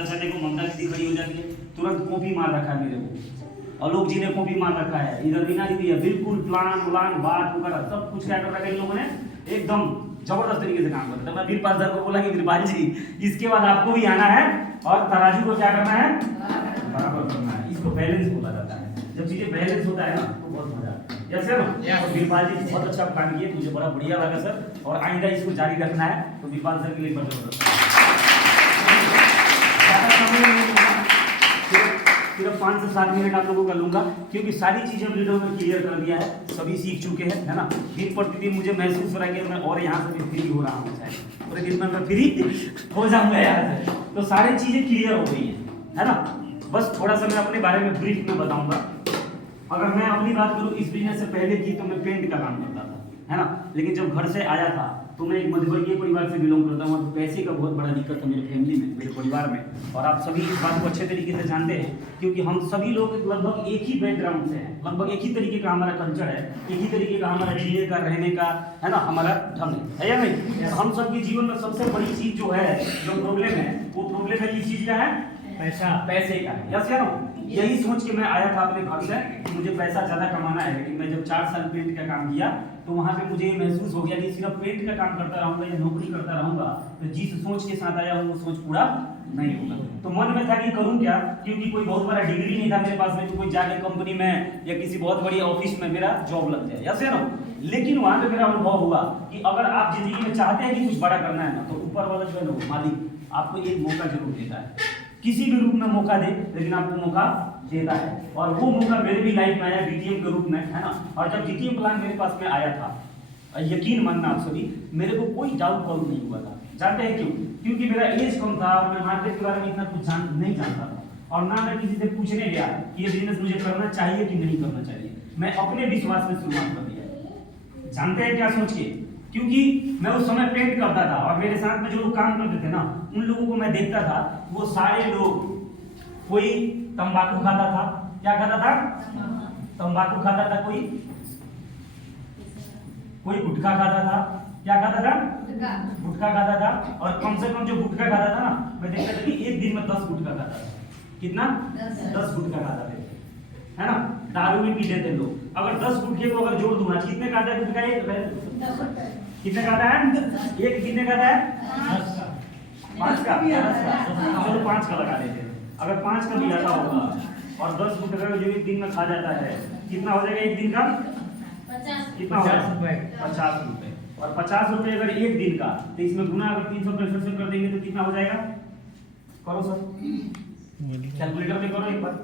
अच्छा देखो ममता दीदी खड़ी हो जाती है, तुरंत कॉपी मार रखा है मेरे को, आलोक जी ने कॉपी मार रखा है, इधर रीना दीदी है, बिल्कुल प्लान उलान बात वगैरह सब कुछ क्या कर रखा है इन लोगों ने, एकदम जबरदस्त तरीके से काम करता है। मैं वीरपाल सर को बोला कि वीरपाल जी इसके बाद आपको भी आना है और तराजू को क्या करना है, बराबर करना है, इसको बैलेंस बोला जाता है। जब चीजें बैलेंस होता है ना तो बहुत मजा आता है। यस सर, वीरपाल जी बहुत अच्छा काम किए, मुझे बड़ा बढ़िया लगा सर, और आइंदा इसको जारी रखना है, तो वीरपाल सर के लिए सिर्फ 5 से 7 मिनट आप लोगों का लूंगा, क्योंकि सारी चीजें वीडियो में क्लियर कर दिया है, सभी सीख चुके हैं, है ना। दिन प्रतिदिन मुझे महसूस हो रहा है कि मैं और यहाँ से भी फ्री हो रहा हूँ, शायद पूरे दिन में मैं फ्री हो जाऊंगा यार, तो सारी चीजें क्लियर हो गई है ना। बस थोड़ा सा मैं अपने बारे में ब्रीफ में बताऊंगा। अगर मैं अपनी बात करूँ, इस बिजनेस से पहले की तो मैं पेंट का काम करता था, है ना, लेकिन जब घर से आया था तो मैं एक मध्यवर्गीय परिवार से बिलोंग करता हूँ, तो पैसे का बहुत बड़ा दिक्कत था मेरे फैमिली में, मेरे परिवार में, और आप सभी इस बात को अच्छे तरीके से जानते हैं, क्योंकि हम सभी लोग लगभग एक ही बैकग्राउंड से हैं, लगभग एक ही तरीके का हमारा कल्चर है, एक ही तरीके का हमारा जीने का, रहने का, है ना, हमारा ढंग है या नहीं। हम सबके जीवन में सबसे बड़ी चीज जो है, जो प्रॉब्लम है, वो प्रॉब्लम है, किस चीज का है, पैसा, पैसे का। यस या नो, यही सोच के मैं आया था अपने घर से कि मुझे पैसा ज्यादा कमाना है, लेकिन मैं जब 4 साल पेंट का काम किया तो वहां पे मुझे महसूस हो गया कि सिर्फ पेंट का काम करता रहूंगा या नौकरी करता रहूंगा तो जिस सोच के साथ आया हूँ वो सोच पूरा नहीं होगा। तो मन में था कि करूं क्या, क्योंकि कोई बहुत बड़ा डिग्री नहीं था मेरे पास में, तो कोई जाके कंपनी में या किसी बहुत बड़ी ऑफिस में मेरा जॉब लग जाए, यस या नो। लेकिन वहां पे मेरा अनुभव हुआ कि अगर आप जिंदगी में चाहते हैं कि कुछ बड़ा करना है ना, तो ऊपर वाला जो है ना, मालिक आपको एक मौका जरूर देता है, किसी भी रूप में मौका दे, लेकिन आपको मौका देता है। और वो मौका मेरे भी लाइफ में आया डीटीएम के रूप में, है ना। और जब डीटीएम प्लान मेरे पास में आया था, यकीन मानना आप सभी, मेरे को कोई डाउट कॉल नहीं हुआ था। जानते हैं क्यों? क्योंकि मेरा एज कम था और मैं मार्केट के बारे में इतना कुछ नहीं जानता था, और ना मैं किसी से पूछने गया कि ये बिजनेस मुझे करना चाहिए कि नहीं करना चाहिए। मैं अपने विश्वास से शुरुआत कर दिया। जानते हैं क्या सोच के? क्योंकि मैं उस समय पेंट करता था और मेरे साथ में जो लोग काम करते थे ना, उन लोगों को मैं देखता था, वो सारे लोग, कोई तंबाकू खाता था, क्या खाता था, तंबाकू खाता था, कोई गुटखा खाता था, क्या खाता था, गुटखा खाता था। और कम से कम जो गुटखा खाता था ना, मैं देखता था कि एक दिन में 10 गुटखा खाता था। कितना? 10 गुटखा खाता थे, है ना। दारू भी पीते थे लोग। अगर 10 गुटखे को अगर जोड़ दूंगा, कितने खाता है गुटखा? एक कितने खाता है? एक कितने खाता है? 5 का। चलो 5 का लगा लेते हैं। अगर 5 का भी आता होगा और 10 गुटखा जो एक दिन में खा जाता है, कितना हो जाएगा एक दिन का? 50 कितना? 50 रुपए। 50 रुपए। और 50 रुपए अगर एक दिन का, तो इसमें गुना अगर 365 से कर देंगे तो कितना हो जाएगा? करो सर, कैलकुलेटर में करो एक बार।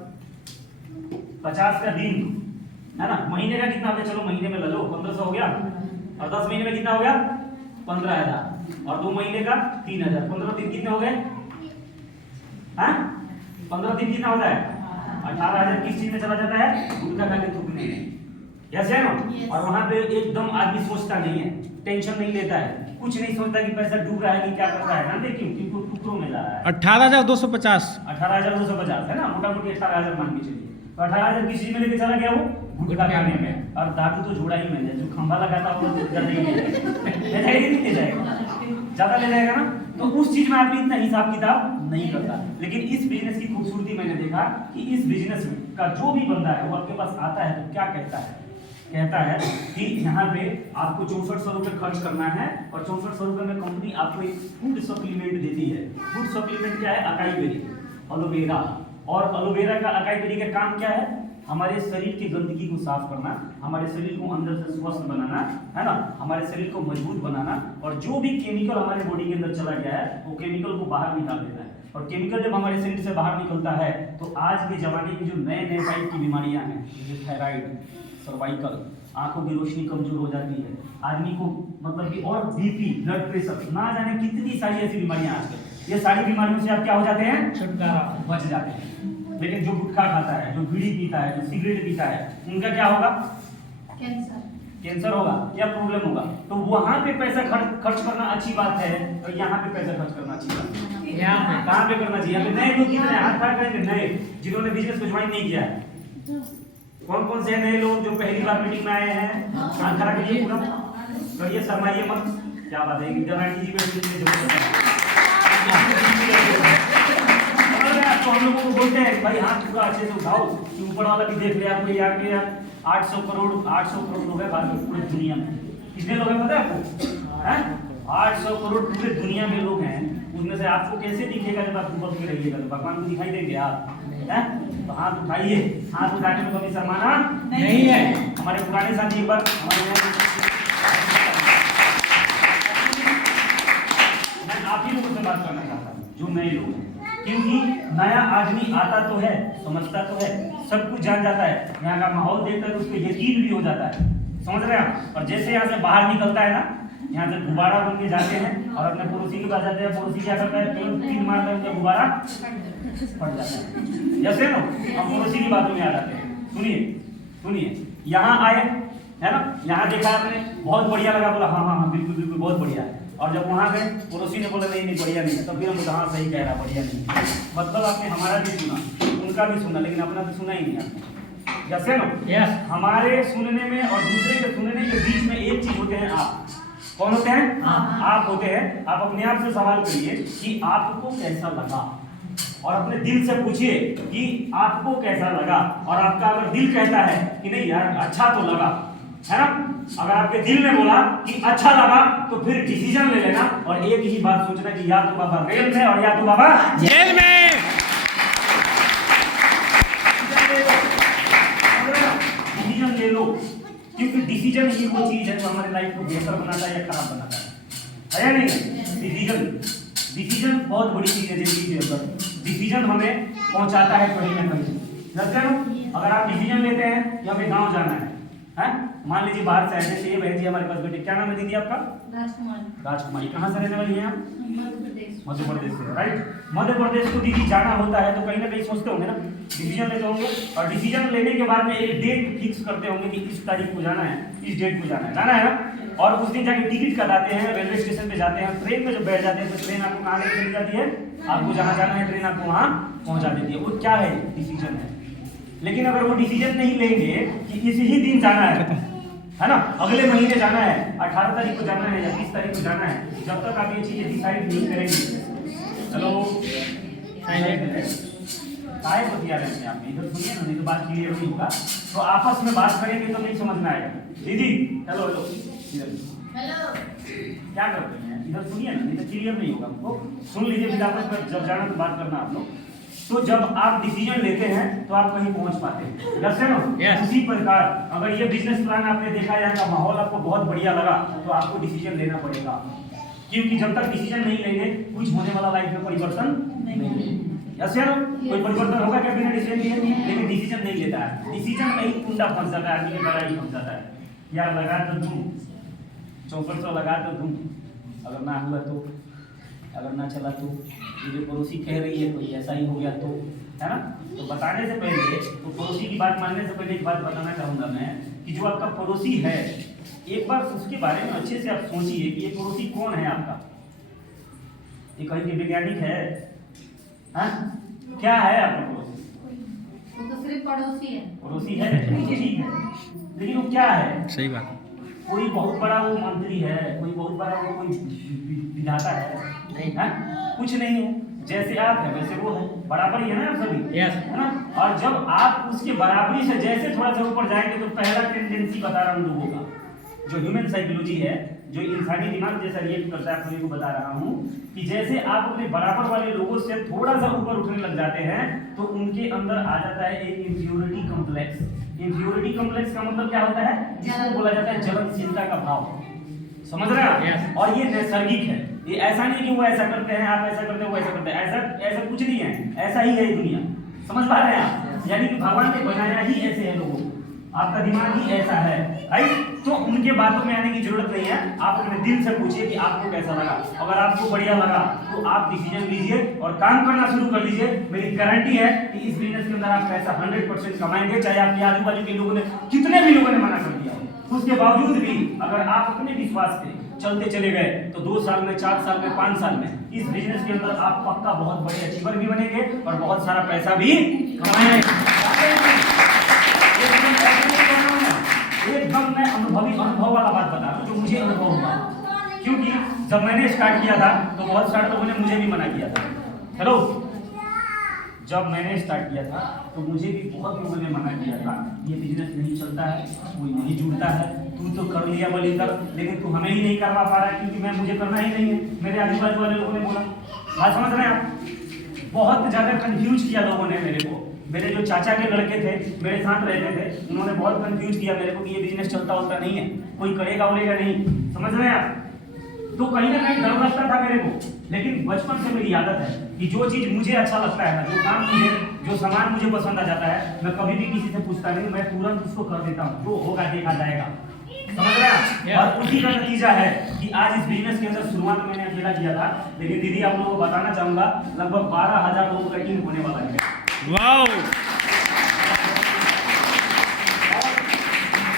50 का दिन, है ना। महीने का कितना हो गया? चलो महीने में ले लो, 1500 हो गया। और 10 महीने में कितना हो गया? 15,000। और 2 महीने का 3,000। 15 दिन कितने हो गए? हाँ, 15 दिन कितना होता है? 18,000 किस चीज में चला जाता है? गुटखा खा के थूकने में। यस है ना। और वहां पे एकदम आदमी सोचता नहीं है, टेंशन नहीं लेता है, कुछ नहीं सोचता कि पैसा डूब रहा है कि क्या कर रहा है, जानते क्यों? क्योंकि टुकड़ों में जा रहा है। 18,250 18,250 है ना, मोटा मोटी 18,000 मान के चलिए। तो 18,000 किस चीज में लेके चला गया वो? गुटखा खाने में। और दारू तो जोड़ा ही मैंने, जो खंभा लगाता है वो ज्यादा ही ले जाएगा, नहीं ले जाएगा, ज्यादा ले जाएगा ना। तो उस चीज में आदमी इतना हिसाब किताब नहीं करता। लेकिन इस बिजनेस की खूबसूरती मैंने देखा कि इस बिजनेस का जो भी बंदा है वो आपके पास आता है तो क्या कहता है? कहता है कि यहाँ पे आपको 6400 रुपये खर्च करना है, और 6400 रुपये में कंपनी आपको एक फूड सप्लीमेंट देती है। फूड सप्लीमेंट क्या है? Acai berry, aloe vera. और एलोवेरा का अकाई बेरी का काम क्या है? हमारे शरीर की गंदगी को साफ करना, हमारे शरीर को अंदर से स्वस्थ बनाना, है ना, हमारे शरीर को मजबूत बनाना, और जो भी केमिकल हमारे बॉडी के अंदर चला गया है वो केमिकल को बाहर निकाल देता है। और केमिकल जब हमारे शरीर से बाहर निकलता है तो आज के जमाने की जो नए टाइप की बीमारियां हैं, जैसे थायराइड, सर्वाइकल, आंखों की रोशनी कमजोर हो जाती है, आदमी को मतलब कि, और बीपी, ब्लड प्रेशर, ना जाने कितनी सारी ऐसी बीमारियां आजकल, ये सारी बीमारियों से आप क्या हो जाते हैं? छुटकारा, बच जाते हैं। लेकिन जो गुटखा खाता है, जो बीड़ी पीता है, जो सिगरेट पीता है, उनका क्या होगा? कैंसर होगा या प्रॉब्लम होगा। तो वहां पे पैसा खर्च करना अच्छी बात है, और यहाँ पे पैसा खर्च करना अच्छी बात है। यहाँ पे कहाँ पे करना चाहिए? नए लोग कितने हैं? हाथ खड़ा करेंगे नए, जिन्होंने बिजनेस को ज्वाइन नहीं किया है। कौन कौन से नए लोग जो पहली बार मीटिंग में आए हैं? हाथ खड़ा करिए पूरा, करिए, शर्माइए मत। क्या बात है, इंटरनेट जी पे तो हम लोगों को बोलते हैं भाई हाथ पूरा अच्छे से उठाओ कि ऊपर वाला भी देख ले आपको यार के यार 800 करोड़ लोग हैं बाकी पूरी दुनिया में। कितने लोग हैं पता है आपको? हैं 800 करोड़ पूरे दुनिया में लोग हैं। उसमें से आपको कैसे दिखेगा जब आप ऊपर के रहिएगा तो भगवान को दिखाई देंगे आप? हैं तो हाथ उठाइए, हाथ उठाने में कभी शर्माना नहीं है। हमारे पुराने साथी एक बार मैं आप ही लोगों से बात करना चाहता हूँ जो नए लोग हैं, क्योंकि नया आदमी आता तो है, समझता तो है, सब कुछ जान जाता है, यहाँ का माहौल देखकर उसको यकीन भी हो जाता है, समझ रहे हैं आप। और जैसे यहाँ से बाहर निकलता है ना, यहाँ से गुब्बारा बन के जाते हैं और अपने पड़ोसी के पास जाते हैं, पड़ोसी क्या करता है तुरंत तीन मारता है, उनका गुब्बारा फट जाता है। जैसे ना हम पड़ोसी की बातों में आ जाते हैं। सुनिए यहाँ आए है ना, यहाँ देखा आपने बहुत बढ़िया लगा, बोला हाँ बिल्कुल बहुत बढ़िया है। और जब वहाँ गए पड़ोसी ने बोला नहीं बढ़िया नहीं है, तब फिर हम बोला हाँ सही कह रहा बढ़िया नहीं है। मतलब आपने हमारा भी सुना, उनका भी सुना, लेकिन अपना तो सुना ही नहीं आपने। जैसे ना यस, हमारे सुनने में और दूसरे के सुनने के बीच में एक चीज होते हैं आप। कौन होते हैं? आप होते हैं। आप अपने आप से सवाल करिए कि आपको कैसा लगा, और अपने दिल से पूछिए कि आपको कैसा लगा। और आपका अगर दिल कहता है कि नहीं यार अच्छा तो लगा, है ना, अगर आपके दिल ने बोला कि अच्छा लगा तो फिर डिसीजन ले लेना और एक ही बात सोचना कि या तो बाबा रेल में और या तो बाबा जेल में। डिसीजन ले लो, क्योंकि डिसीजन ही वो चीज है जो हमारे लाइफ को बेहतर बनाता है या खराब बनाता है या नहीं? डिसीजन बहुत बड़ी चीज है जिंदगी के अंदर। डिसीजन हमें पहुंचाता है कहीं ना कहीं। अगर आप डिसीजन लेते हैं कि हमें गांव जाना है, मान लीजिए बाहर से आए, जैसे ये बहन जी हमारे पास बेटे, क्या नाम है दीदी आपका? राजकुमारी। कहाँ से रहने वाली हैं आप? मध्य प्रदेश से, राइट। मध्य प्रदेश को दीदी जाना होता है तो कहीं ना कहीं सोचते होंगे ना, डिसीजन लेते होंगे, और डिसीजन लेने के बाद में एक डेट फिक्स करते होंगे कि इस तारीख को जाना है, इस डेट को जाना है ना। और उस दिन जाके टिकट कटाते हैं, रेलवे स्टेशन पे जाते हैं, ट्रेन में जब बैठ जाते हैं तो ट्रेन आपको कहाँ लेकर चली जाती है? आपको जहाँ जाना है ट्रेन आपको वहाँ पहुँचा देती है। वो क्या है? डिसीजन है। लेकिन अगर वो डिसीजन नहीं लेंगे कि इसी ही दिन जाना है ना, अगले महीने जाना है, 18 तारीख को जाना है या 20 तारीख को जाना है, जब तक आप ये चीजें डिसाइड नहीं करेंगे, चलो काय बतिया रहे हैं आप, इधर सुनिए ना, नहीं तो बात क्लियर नहीं होगा। तो आपस में बात करेंगे तो नहीं समझ में आएगा। दीदी हेलो इधर क्या करते हैं, इधर सुनिए ना, नहीं तो क्लियर नहीं होगा। हमको सुन लीजिए, फिर आपस में जब जाना तो बात करना आप लोग। तो जब आप डिसीजन लेते हैं तो आप कहीं पहुंच पाते हैं, जैसे ना उसी प्रकार अगर ये बिजनेस प्लान आपने देखा, यहाँ का माहौल आपको बहुत बढ़िया लगा, तो आपको डिसीजन लेना पड़ेगा। क्योंकि जब तक डिसीजन नहीं लेंगे कुछ होने वाला लाइफ में परिवर्तन नहीं। ऐसे ना कोई परिवर्तन होगा क्या बिना डिसीजन लिए? लेकिन डिसीजन नहीं लेता है, डिसीजन में ही कुंडा फंस जाता है, आदमी बड़ा ही फंस जाता है। यार लगा तो दूं 6400 लगा तो दूं, अगर ना हुआ तो, अगर ना चला तो, मुझे पड़ोसी कह रही है तो ऐसा ही हो गया तो, है ना। तो बताने से पहले, तो पड़ोसी की बात मानने से पहले एक बात बताना चाहूंगा मैं कि जो आपका पड़ोसी है, एक बार उसके बारे में अच्छे से आप सोचिए कि ये पड़ोसी कौन है आपका। ये कहीं के वैज्ञानिक है? क्या है आपका पड़ोसी? वो तो सिर्फ पड़ोसी है। पड़ोसी है, ठीक है, लेकिन वो क्या है? सही बात। कोई बहुत बड़ा वो मंत्री है, कोई बहुत बड़ा वो कोई विधाता है? नहीं है, कुछ नहीं है। जैसे आप है वैसे वो है, बराबर ही है ना आप सभी, यस, है ना। और जब आप उसके बराबरी से जैसे थोड़ा सा ऊपर जाएंगे तो पहला टेंडेंसी बता रहा हूँ लोगों का, जो ह्यूमन साइकोलॉजी है, जो इंसानी दिमाग जैसा रिएक्ट करता है, आपको बता रहा हूँ कि जैसे आप अपने बराबर वाले लोगों से थोड़ा सा ऊपर उठने लग जाते हैं तो उनके अंदर आ जाता है एक इंफ्यूरिटी कॉम्प्लेक्स। इंफ्यूरिटी कॉम्प्लेक्स का मतलब क्या होता है? जिसको बोला जाता है जलनशीलता का भाव। समझ रहे हैं आप? और ये नैसर्गिक है, ये ऐसा नहीं कि वो ऐसा करते हैं, आप ऐसा करते हैं, वो ऐसा करते हैं, ऐसा कुछ नहीं है, ऐसा ही है ये दुनिया। समझ पा रहे हैं आप? यानी कि भगवान ने बनाया ही ऐसे है लोगों, आपका दिमाग ही ऐसा है, राइट। तो उनके बातों में आने की जरूरत नहीं है, आप अपने दिल से पूछिए कि आपको कैसा लगा। अगर आपको बढ़िया लगा तो आप डिसीजन लीजिए और काम करना शुरू कर लीजिए। मेरी गारंटी है कि इस बिजनेस के अंदर आप पैसा 100% कमाएंगे, चाहे आपके आजू बाजू के लोगों ने, कितने भी लोगों ने मना कर दिया हो, उसके बावजूद भी अगर आप अपने विश्वास से चलते चले गए तो 2 साल में, 4 साल में, 5 साल में इस बिजनेस के अंदर आप पक्का बहुत बड़े अचीवर भी बनेंगे और बहुत सारा पैसा भी कमाएंगे। एकदम मैं अनुभव वाला बात बता रहा हूँ, जो मुझे अनुभव हुआ, क्योंकि जब मैंने स्टार्ट किया था तो बहुत सारे लोगों ने मुझे भी मना किया था। हेलो जब मैंने स्टार्ट किया था तो मुझे भी बहुत लोगों ने मना किया था, ये बिजनेस नहीं चलता है, कोई नहीं जुड़ता है, तू तो कर लिया बलिंदर, लेकिन तू हमें ही नहीं करवा पा रहा है क्योंकि मुझे करना ही नहीं है। मेरे आजू बाजू वाले लोगों ने बोला, बात समझ रहे हैं आप? बहुत ज़्यादा कंफ्यूज किया लोगों ने मेरे को। मेरे जो चाचा के लड़के थे, मेरे साथ रहते थे, उन्होंने बहुत कंफ्यूज किया मेरे को कि ये बिजनेस चलता होता नहीं है, कोई करेगा बोलेगा नहीं, समझ रहे हैं आप? तो कहीं ना कहीं डर लगता था मेरे को, लेकिन बचपन से मेरी आदत है कि जो चीज़ मुझे अच्छा लगता है ना, जो काम मुझे, जो सामान मुझे पसंद आ जाता है, मैं कभी भी किसी से पूछता नहीं, मैं तुरंत उसको कर देता हूँ, जो होगा देखा जाएगा, समझ रहे हैं? और उसी का नतीजा है कि आज इस बिजनेस के अंदर शुरुआत मैंने अकेला किया था, लेकिन दीदी आप लोगों को बताना चाहूंगा लगभग 12,000 लोगों का टीम होने वाला है। वाओ!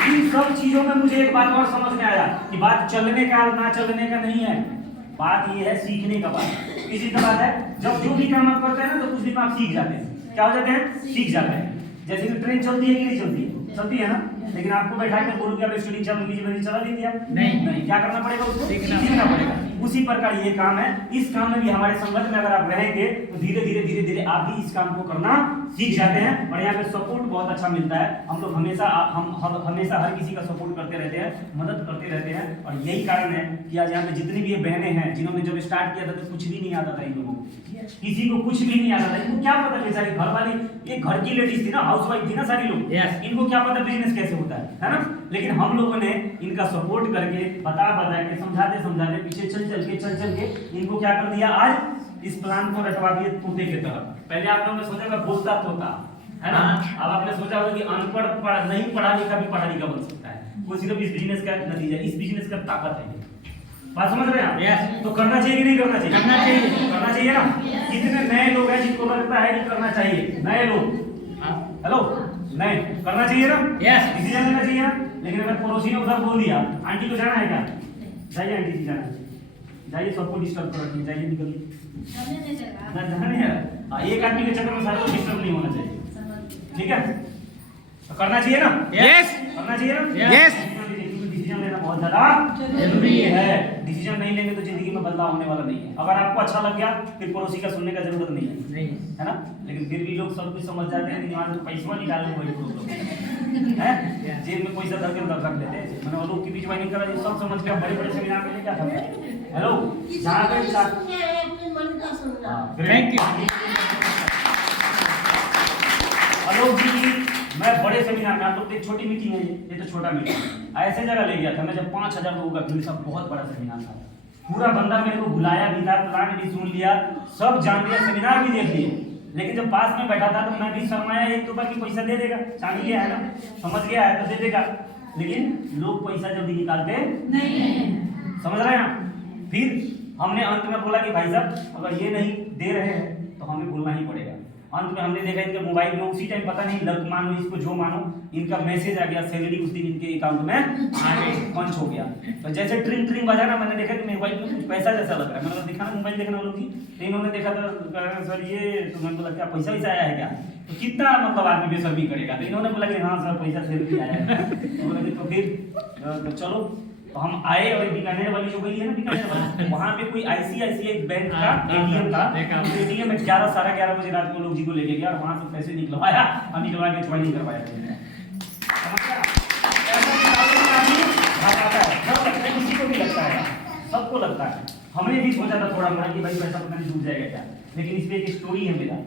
इन सब चीजों में मुझे एक बात और समझ में आया कि बात चलने का और ना चलने का नहीं है, बात ये है सीखने का बात। किसी का बात है, जब जो भी काम आप करते हैं ना तो कुछ दिन आप सीख जाते हैं। क्या हो जाते हैं? सीख जाते हैं। जैसे कि ट्रेन चलती है कि नहीं चलती है? चलती है ना, लेकिन आपको बैठा के बोलो कि आप स्टडी चल लीजिए, चला देंगे आप? नहीं, क्या करना पड़ेगा? उसको सीखना पड़ेगा। उसी प्रकार ये काम है, इस काम में भी हमारे संगठन में अगर आप रहेंगे तो धीरे धीरे आप भी इस काम को करना सीख जाते हैं और यहाँ पे सपोर्ट बहुत अच्छा मिलता है। हम लोग हमेशा हमेशा हर किसी का सपोर्ट करते रहते हैं, मदद करते रहते हैं और यही कारण है कि आज यहाँ पे जितनी भी ये बहनें हैं जिन्होंने जब स्टार्ट किया था तो कुछ भी नहीं आता था इन लोगों को, किसी को कुछ भी नहीं आता था। इनको क्या पता बेचारी घर वाली, ये घर की लेडीज थी ना, हाउसवाइफ थी ना सारी लोग, इनको क्या पता बिजनेस कैसे होता है ना? लेकिन हम लोगों ने इनका सपोर्ट करके बता के समझाते पीछे चल के इनको क्या कर दिया, आज इस प्लान को रटवा दिए तोते के तरह। पहले आप लोगों ने सोचा था बोलता तोता, है ना? अब आपने सोचा होगा कि अनपढ़ नहीं पढ़ा लिखा भी पढ़ा लिखा बन सकता है। वो सिर्फ इस बिजनेस का नतीजा, इस बिजनेस का ताकत है। बात समझ रहे हैं आप? Yes. तो करना चाहिए कि नहीं करना चाहिए? करना चाहिए। करना चाहिए ना? कितने नए लोग हैं जिनको लगता है कि करना चाहिए? नए लोग, हेलो, नए करना चाहिए ना? Yes. डिसीजन लेना चाहिए ना? लेकिन अगर पड़ोसी ने उधर बोल दिया, आंटी को जाना है क्या? जाइए आंटी जी, जाना जाइए, सबको डिस्टर्ब कर रखिए, जाइए निकलिए। जाने है, एक आदमी के चक्कर में सारे को डिस्टर्ब नहीं होना चाहिए, ठीक है? तो करना चाहिए ना? Yes. करना चाहिए ना? Yes. डिसीजन लेना बहुत ज्यादा जरूरी है। डिसीजन नहीं लेंगे तो जिंदगी में बदलाव होने वाला नहीं है। अगर आपको अच्छा लग गया फिर पड़ोसी का सुनने का जरूरत नहीं है ना? लेकिन फिर भी लोग सब कुछ समझ जाते हैं, दिमाग में पैसा निकालने वही प्रॉब्लम है, जेब में पैसा धर के रख लेते हैं। मैंने लोग की बीचवाई नहीं करा, सब समझ के बड़े सेमिनार में क्या था। हेलो, जहाँ पे थैंक यू। हेलो जी, मैं बड़े सेमिनार में, आप लोग एक छोटी मीटिंग है, ये तो छोटा मीटिंग है, ऐसे जगह ले गया था मैं जब 5,000 लोगों का भीड़, सब बहुत बड़ा सेमिनार था। पूरा बंदा मेरे को बुलाया भी था, प्लान भी सुन लिया, सब जान लिया, सेमिनार भी देख लिए, लेकिन जब पास में बैठा था तो मैं भी शर्माया। एक तो बाकी पैसा दे देगा, चांदी लिया है ना, समझ गया है तो दे देगा, लेकिन लोग पैसा जल्दी निकालते नहीं, समझ रहे हैं आप? फिर हमने अंत में बोला कि भाई साहब अगर ये नहीं दे रहे हैं तो हमें बोलना ही पड़ेगा। अंत में हमने देखा इनके मोबाइल में उसी टाइम, पता नहीं लक मानो इसको जो मानो, इनका मैसेज आ गया, सैलरी उस दिन इनके अकाउंट में आ गई, पंच हो गया। तो जैसे ट्रिंग बजा ना, मैंने देखा कि मोबाइल में कुछ पैसा जैसा लग रहा है, मैंने देखा ना मोबाइल देखना लोग की, तो इन्होंने देखा था सर ये, तो मैंने बोला क्या पैसा वैसा आया है क्या? तो कितना मतलब आदमी बेसब्री करेगा? तो इन्होंने बोला कि हाँ सर पैसा सैलरी आया है। तो फिर चलो, तो हम आए और बीकानेर वाली जो गई है ना, बीकानेर वाली, वहाँ पे कोई ICICI बैंक का एटीएम था। एटीएम में 11 बजे रात को लोग जी को लेके गया और वहाँ से पैसे निकलवाया और निकलवा के ज्वाइनिंग करवाया। किसी को भी लगता है, सबको लगता है। हमने भी सोचा था थोड़ा मोड़ा कि भाई पैसा पता नहीं डूब जाएगा क्या, लेकिन इस पे एक स्टोरी है मेरा,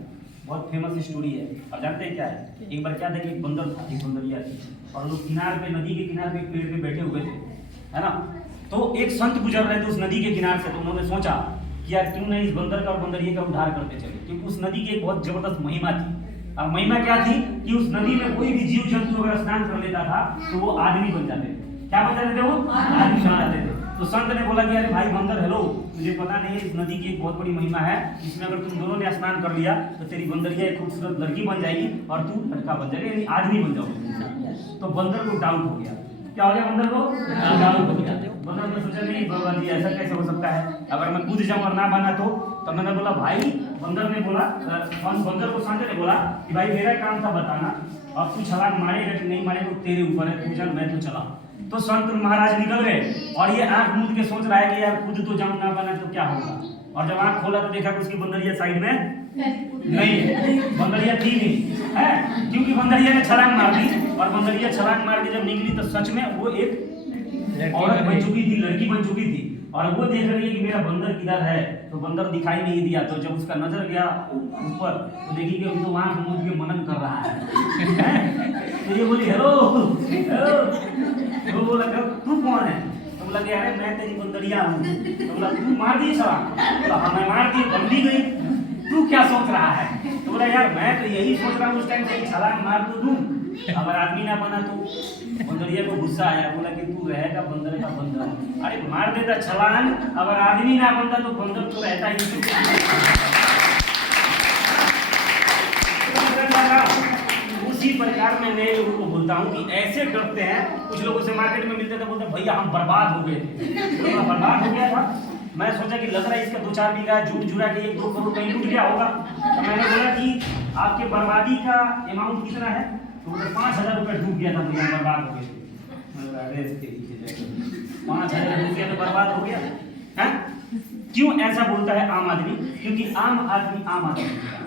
बहुत फेमस स्टोरी है। और जानते हैं क्या है? एक बार क्या था कि एक बंदर था, एक बंदरिया थी, और लोग किनार पे, नदी के किनारे पे पेड़ पे बैठे हुए थे, है ना? तो एक संत गुजर रहे थे उस नदी के किनारे से, तो उन्होंने सोचा कि यार क्यों नहीं इस बंदर का और बंदरिये का उद्धार करते चले, क्योंकि उस नदी की एक बहुत जबरदस्त महिमा थी। और महिमा क्या थी कि उस नदी में कोई भी जीव जंतु अगर स्नान कर लेता था तो वो आदमी बन जाते थे। क्या बन जाते थे? वो आदमी बन जाते थे। तो संत ने बोला कि अरे भाई बंदर, हेलो, मुझे पता नहीं है, इस नदी की एक बहुत बड़ी महिमा है, इसमें अगर तुम दोनों ने स्नान कर लिया तो तेरी बंदरिया एक खूबसूरत लड़की बन जाएगी और तू लड़का बन जाएगा, यानी आदमी बन जाओगे। तो बंदर को डाउट हो गया। क्या हो गया बंदर को? डाउट हो गया। बंदर ने सोचा नहीं भगवान जी ऐसा कैसे हो सकता है, अगर मैं कूद जाऊं और ना बना तो मैंने बोला भाई, बंदर ने बोला, बंदर को संत ने बोला कि भाई मेरा काम था बताना, अब तू छलांग मारेगा कि नहीं मारेगा तेरे ऊपर है, तू चल मैं तो चला। तो संत महाराज निकल गए और ये आंख मूंद के सोच रहा है कि यार कूद तो जाऊं, ना बना तो क्या होगा। और जब आंख खोला तो देखा कि उसकी बंदरिया साइड में नहीं है। बंदरिया थी नहीं है, क्योंकि बंदरिया ने छलांग मार दी, और बंदरिया छलांग मार के जब निकली तो सच में वो एक औरत बन चुकी थी, लड़की बन चुकी थी, और वो देख रही है कि मेरा बंदर किधर है, तो बंदर दिखाई नहीं दिया। तो जब उसका नजर गया ऊपर तो देखी कि वो तो वहां मूझ के मनन कर रहा है। तो ये बोली हेलो हेलो, तो बोला तू कौन है, तो बोला कि अरे मैं तेरी बंदरिया हूँ। तो बोला तू मार दी छलांग, बोला हाँ मैं मार दी, बन भी गई, तू क्या सोच रहा है। तो बोला यार मैं तो यही सोच रहा हूँ उस टाइम से छलांग मार तो दूं, अगर आदमी ना बना तो। बंदरिया को गुस्सा आया, बोला कि तू रहेगा बंदर का बंदर, अरे मार देता छलांग, अगर आदमी ना बनता तो बंदर तो रहता ही नहीं। उसी प्रकार मैं नए लोगों को बोलता हूँ कि ऐसे डरते हैं, कुछ लोगों से मार्केट में मिलते थे, बोलते भैया हम बर्बाद हो गए थे, तो बर्बाद हो गया था। मैं सोचा कि लग रहा है इसका 2-4 बीघा जुट जुड़ा के 1-2 करोड़ कहीं टूट गया होगा, तो मैंने बोला कि आपके बर्बादी का अमाउंट कितना है, तो बोले 5,000 रुपये डूब गया था भैया, बर्बाद हो गए थे। 5,000 डूब गया तो बर्बाद हो गया है। क्यों ऐसा बोलता है आम आदमी, क्योंकि आम आदमी आम आदमी होता है,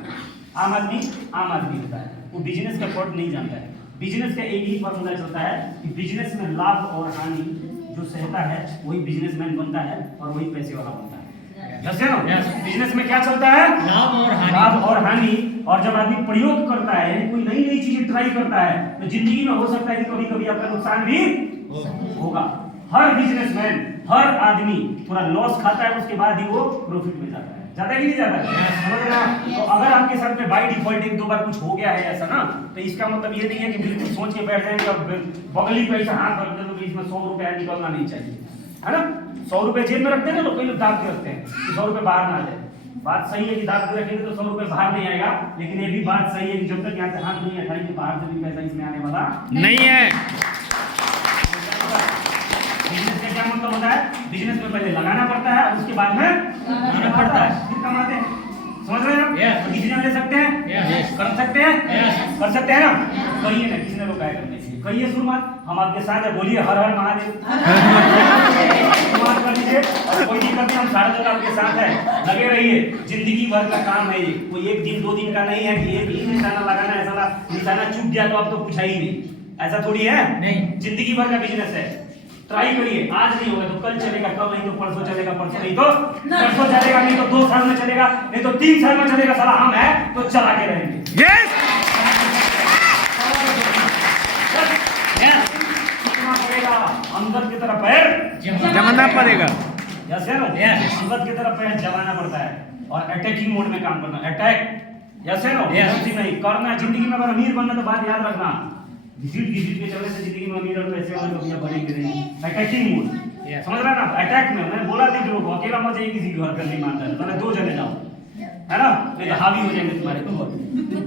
आम आदमी आम आदमी होता है, वो बिजनेस का फर्क नहीं जानता है। बिजनेस का एक ही फॉर्मूला चलता है कि बिजनेस में लाभ और हानि जो सहता है वही बिजनेसमैन बनता है और वही पैसे वाला बनता है। जैसे ना बिजनेस में क्या चलता है, लाभ और हानि, और जब आदमी प्रयोग करता है यानी कोई नई नई चीजें ट्राई करता है तो जिंदगी में हो सकता है कि कभी कभी आपका नुकसान भी होगा। हर बिजनेसमैन, हर आदमी थोड़ा लॉस खाता है, उसके बाद ही वो प्रॉफिट में जाता है। जाता है कि नहीं जाता है, समझ रहे हैं। तो अगर आपके साथ में बाय डिफॉल्ट 1-2 बार कुछ हो गया है ऐसा ना, तो इसका मतलब ये नहीं है कि बिल्कुल सोच के बैठ जाएंगे और बगली पे ऐसा हाथ रख दे तो इसमें 100 रुपया निकलना नहीं चाहिए, है ना। 100 रुपए जेब में रखते हैं ना, तो कई लोग दाब के रखते हैं कि 100 रुपए बाहर ना आ जाए। बात सही है कि दाब के रखेंगे तो 100 रुपए बाहर नहीं आएगा, लेकिन ये भी बात सही है कि जब तक यहाँ से हाथ नहीं हटाएंगे बाहर से भी पैसा इसमें आने वाला नहीं है। बिजनेस का क्या मतलब होता है, बिजनेस में पहले लगाना पड़ता है, उसके बाद में लगाना पड़ता है, फिर कमाते हैं। समझ रहे हैं आप, तो डिसीजन ले सकते हैं, कर सकते हैं, कर सकते हैं ना। कहिए ना, किसी ने रोका है करने से, कहिए शुरुआत, हम आपके साथ है, बोलिए हर हर महादेव। शुरुआत कर दीजिए और कोई दिक्कत नहीं, हम सारा जगह आपके साथ है, लगे रहिए। जिंदगी भर का काम है ये, कोई 1 दिन 2 दिन का नहीं है कि एक ही निशाना लगाना है, ऐसा निशाना चूक गया तो अब तो पूछा ही नहीं, ऐसा थोड़ी है नहीं। जिंदगी भर का बिजनेस है, ट्राई करिए। आज नहीं होगा तो कल चलेगा, कल नहीं तो परसों चलेगा, परसों नहीं तो परसों चलेगा, नहीं तो 2 साल में चलेगा, नहीं तो 3 साल में चलेगा। साला हम है तो चला के रहेंगे। यस पड़ेगा अंदर की तरफ पैर जमाना पड़ेगा। यस है ना, अंदर की तरफ पैर जमाना पड़ता है और अटैकिंग मोड में काम करना। अटैक यस है ना, नहीं करना। जिंदगी में अगर अमीर बनना तो बात याद रखना, घिसीट के चलने से जिंदगी में अमीर और पैसे वाले लोग बढ़ेंगे नहीं। अटैकिंग मोड, समझ रहा ना। अटैक में मैंने बोला नहीं लोगों को अकेला मत जाइए किसी के घर कर नहीं मानता है, मैंने 2 जने जाओ, है ना, नहीं तो हावी हो जाएंगे तुम्हारे ऊपर।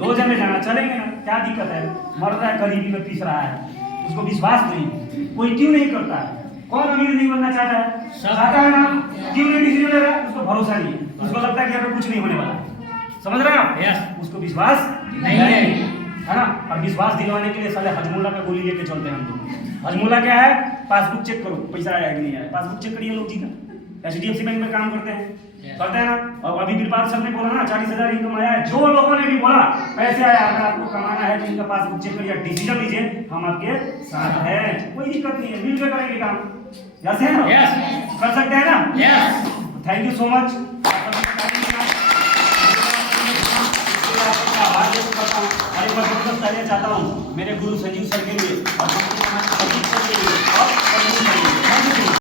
2 जने जाना चलेंगे ना, क्या दिक्कत है। मर रहा है करीबी में पीस रहा है, उसको विश्वास नहीं, कोई क्यों नहीं करता है। कौन अमीर नहीं बनना चाहता है, चाहता है ना, क्यों नहीं डिसीजन ले रहा है, उसको भरोसा नहीं है, उसको लगता है कि यहाँ पे कुछ नहीं होने वाला। समझ रहे हैं आप, उसको विश्वास नहीं है ना। और विश्वास दिलवाने के लिए साले हजमुल्ला का गोली लेके चलते हैं हम लोग। हजमुल्ला क्या है, पासबुक चेक करो पैसा आया कि नहीं आया, पासबुक चेक करिए लोग जी का। HDFC बैंक में काम करते हैं, करते हैं ना। और अभी बिरपाल सर ने बोला ना 40,000 इनकम आया है, जो लोगों ने भी बोला पैसे आया, अगर आपको कमाना है तो इनका पासबुक चेक करिए, डिसीजन लीजिए, हम आपके साथ हैं, कोई दिक्कत नहीं है, मिलकर करेंगे काम। यस है ना, कर सकते हैं ना। Thank you so much. चाहता हूँ मेरे गुरु संजीव सर के लिए और